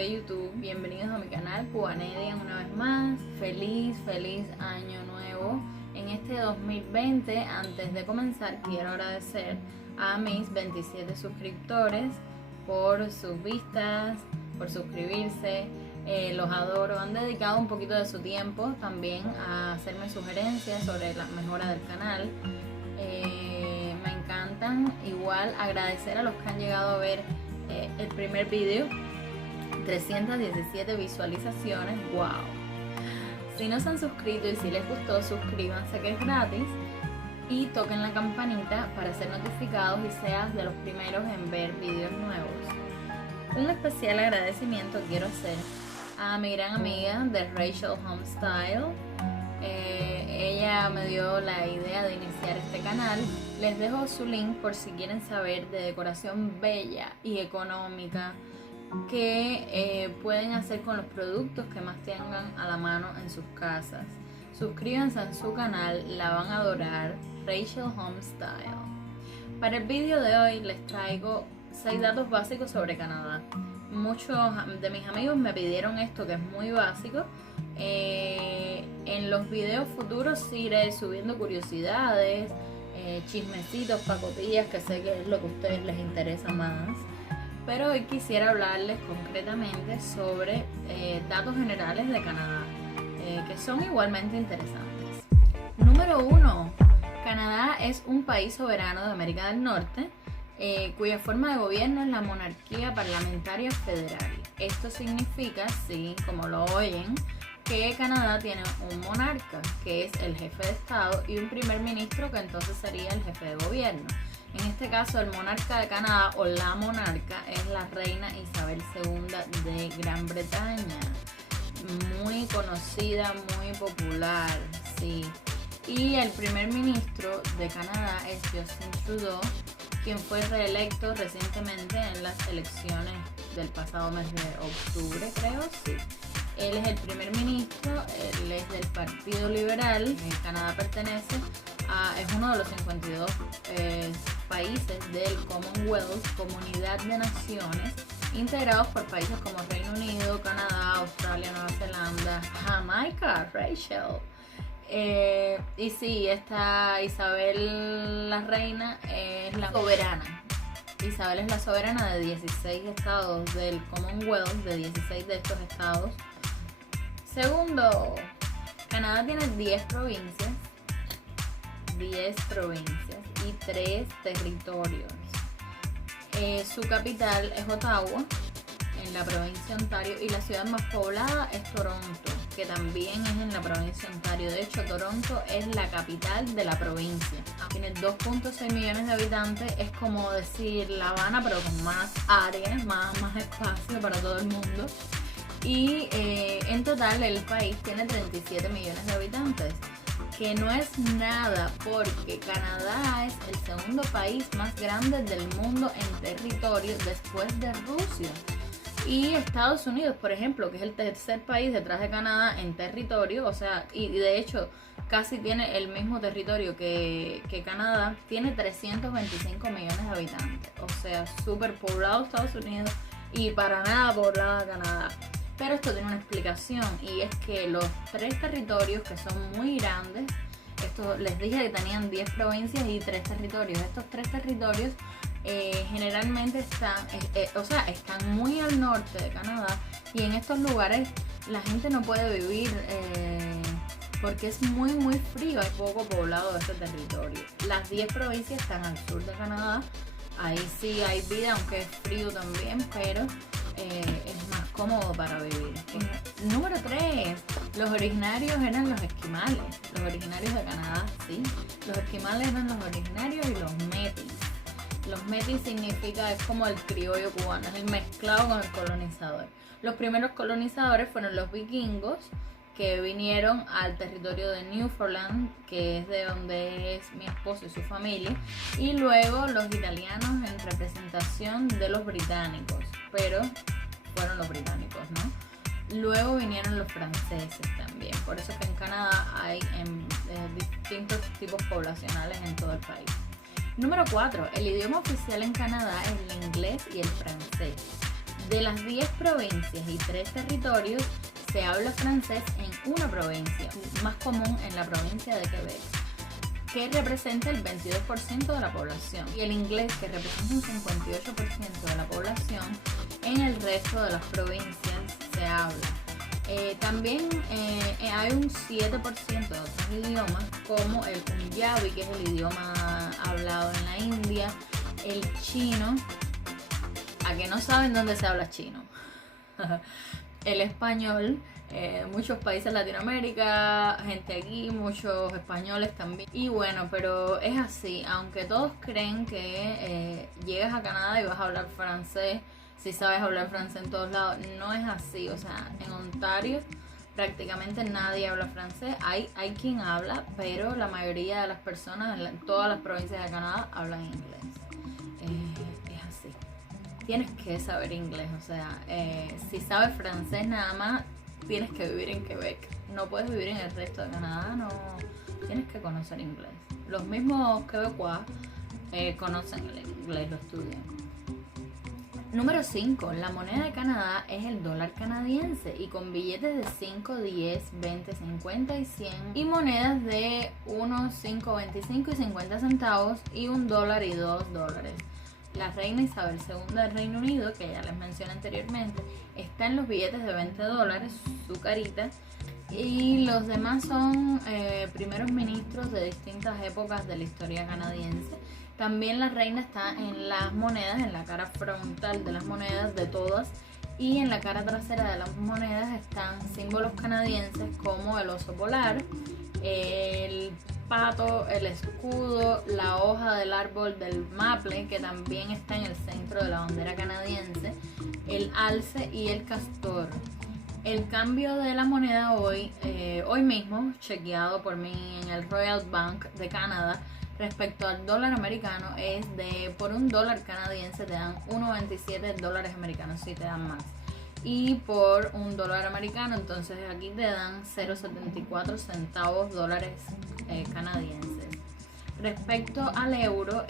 de YouTube, bienvenidos a mi canal Cubanedian una vez más. Feliz año nuevo en este 2020. Antes de comenzar quiero agradecer a mis 27 suscriptores por sus vistas, por suscribirse. Los adoro, han dedicado un poquito de su tiempo también a hacerme sugerencias sobre la mejora del canal. Me encantan. Igual agradecer a los que han llegado a ver el primer vídeo, 317 visualizaciones, wow. Si no se han suscrito y si les gustó, suscríbanse, que es gratis, y toquen la campanita para ser notificados y seas de los primeros en ver vídeos nuevos. Un especial agradecimiento quiero hacer a mi gran amiga de Rachel Homestyle. Ella me dio la idea de iniciar este canal. Les dejo su link por si quieren saber de decoración bella y económica que pueden hacer con los productos que más tengan a la mano en sus casas. Suscríbanse en su canal, la van a adorar. Rachel Homestyle. Para el vídeo de hoy les traigo 6 datos básicos sobre Canadá. Muchos de mis amigos me pidieron esto, que es muy básico. En los videos futuros sí iré subiendo curiosidades, chismecitos, pacotillas, que sé que es lo que a ustedes les interesa más. Pero hoy quisiera hablarles concretamente sobre datos generales de Canadá, que son igualmente interesantes. Número 1. Canadá es un país soberano de América del Norte, cuya forma de gobierno es la monarquía parlamentaria federal. Esto significa, sí, como lo oyen, que Canadá tiene un monarca, que es el jefe de Estado, y un primer ministro, que entonces sería el jefe de gobierno. En este caso, el monarca de Canadá, o la monarca, es la reina Isabel II de Gran Bretaña. Muy conocida, muy popular, sí. Y el primer ministro de Canadá es Justin Trudeau, quien fue reelecto recientemente en las elecciones del pasado mes de octubre, creo, sí. Él es el primer ministro, él es del Partido Liberal. Canadá pertenece es uno de los 52 países del Commonwealth, Comunidad de Naciones, integrados por países como Reino Unido, Canadá, Australia, Nueva Zelanda, Jamaica, Rachel. Y sí, esta Isabel la reina es la soberana. Isabel es la soberana de 16 estados del Commonwealth, de 16 de estos estados. Segundo, Canadá tiene 10 provincias y 3 territorios. Su capital es Ottawa, en la provincia de Ontario, y la ciudad más poblada es Toronto, que también es en la provincia de Ontario. De hecho, Toronto es la capital de la provincia. Tiene 2.6 millones de habitantes, es como decir La Habana, pero con más áreas, más espacio para todo el mundo. Y en total el país tiene 37 millones de habitantes, que no es nada, porque Canadá es el segundo país más grande del mundo en territorio después de Rusia. Y Estados Unidos, por ejemplo, que es el tercer país detrás de Canadá en territorio, o sea, y de hecho casi tiene el mismo territorio que Canadá, tiene 325 millones de habitantes. O sea, súper poblado Estados Unidos y para nada poblada Canadá. Pero esto tiene una explicación, y es que los 3 territorios, que son muy grandes, esto les dije que tenían 10 provincias y 3 territorios. Estos 3 territorios generalmente están muy al norte de Canadá, y en estos lugares la gente no puede vivir porque es muy frío, hay poco poblado de este territorio. Las 10 provincias están al sur de Canadá, ahí sí hay vida, aunque es frío también, pero es más cómodo para vivir. Número 3. Los originarios eran los esquimales. Los originarios de Canadá, sí. Los esquimales eran los originarios, y los metis. Los metis significa, es como el criollo cubano, es el mezclado con el colonizador. Los primeros colonizadores fueron los vikingos, que vinieron al territorio de Newfoundland, que es de donde es mi esposo y su familia, y luego los italianos en representación de los británicos, pero fueron los británicos, ¿no? Luego vinieron los franceses también, por eso que en Canadá hay distintos tipos poblacionales en todo el país. Número 4. El idioma oficial en Canadá es el inglés y el francés. De las 10 provincias y 3 territorios, se habla francés en una provincia, más común en la provincia de Quebec, que representa el 22% de la población, y el inglés, que representa un 58% de la población. En el resto de las provincias se habla. También hay un 7% de otros idiomas, como el Punjabi, que es el idioma hablado en la India, el chino. ¿A que no saben dónde se habla chino? El español, muchos países de Latinoamérica, gente aquí, muchos españoles también. Y bueno, pero es así, aunque todos creen que llegas a Canadá y vas a hablar francés, si sabes hablar francés en todos lados, no es así. O sea, en Ontario prácticamente nadie habla francés. Hay quien habla, pero la mayoría de las personas en todas las provincias de Canadá hablan inglés. Es así. Tienes que saber inglés, o sea, si sabes francés nada más, tienes que vivir en Quebec. No puedes vivir en el resto de Canadá, no. Tienes que conocer inglés. Los mismos quebecois conocen el inglés, lo estudian. Número 5. La moneda de Canadá es el dólar canadiense, y con billetes de 5, 10, 20, 50 y 100, y monedas de 1, 5, 25 y 50 centavos, y $1 y $2. La reina Isabel II del Reino Unido, que ya les mencioné anteriormente, está en los billetes de $20, su carita, y los demás son primeros ministros de distintas épocas de la historia canadiense. También la reina está en las monedas, en la cara frontal de las monedas de todas, y en la cara trasera de las monedas están símbolos canadienses como el oso polar, el pato, el escudo, la hoja del árbol del maple, que también está en el centro de la bandera canadiense, el alce y el castor. El cambio de la moneda hoy mismo, chequeado por mí en el Royal Bank de Canadá, respecto al dólar americano, es de por $1 canadiense te dan 1.27 dólares americanos, si te dan más. Y por $1 americano, entonces aquí te dan 0.74 centavos dólares canadienses. Respecto al euro,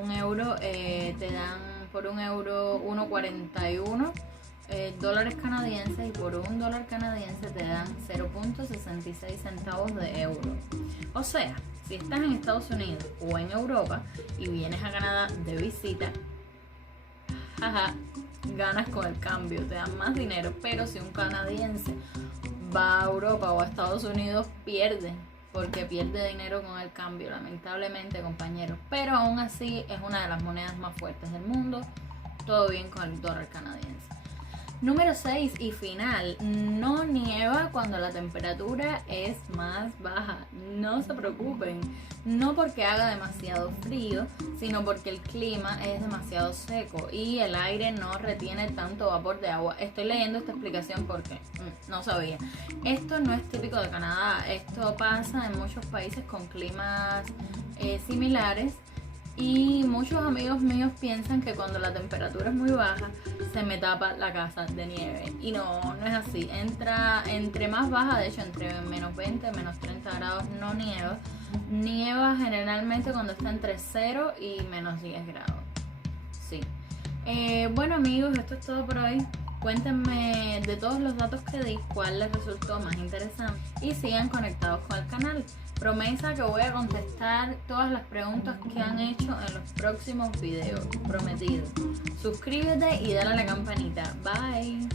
un euro te dan por un euro 1.41 dólares canadienses, y por $1 canadiense te dan 0.66 centavos de euro. O sea, si estás en Estados Unidos o en Europa y vienes a Canadá de visita, ganas con el cambio, te dan más dinero. Pero si un canadiense va a Europa o a Estados Unidos, pierde, porque pierde dinero con el cambio, lamentablemente, compañeros. Pero aún así es una de las monedas más fuertes del mundo. Todo bien con el dólar canadiense. Número 6 y final. No nieva cuando la temperatura es más baja. No se preocupen. No porque haga demasiado frío, sino porque el clima es demasiado seco y el aire no retiene tanto vapor de agua. Estoy leyendo esta explicación porque no sabía. Esto no es típico de Canadá. Esto pasa en muchos países con climas similares. Y muchos amigos míos piensan que cuando la temperatura es muy baja se me tapa la casa de nieve. Y no es así. Entre más baja, de hecho entre menos 20, menos 30 grados no nieva. Nieva generalmente cuando está entre 0 y menos 10 grados. Sí. Bueno amigos, esto es todo por hoy. Cuéntenme de todos los datos que di cuál les resultó más interesante y sigan conectados con el canal. Promesa que voy a contestar todas las preguntas que han hecho en los próximos videos. Prometido. Suscríbete y dale a la campanita. Bye.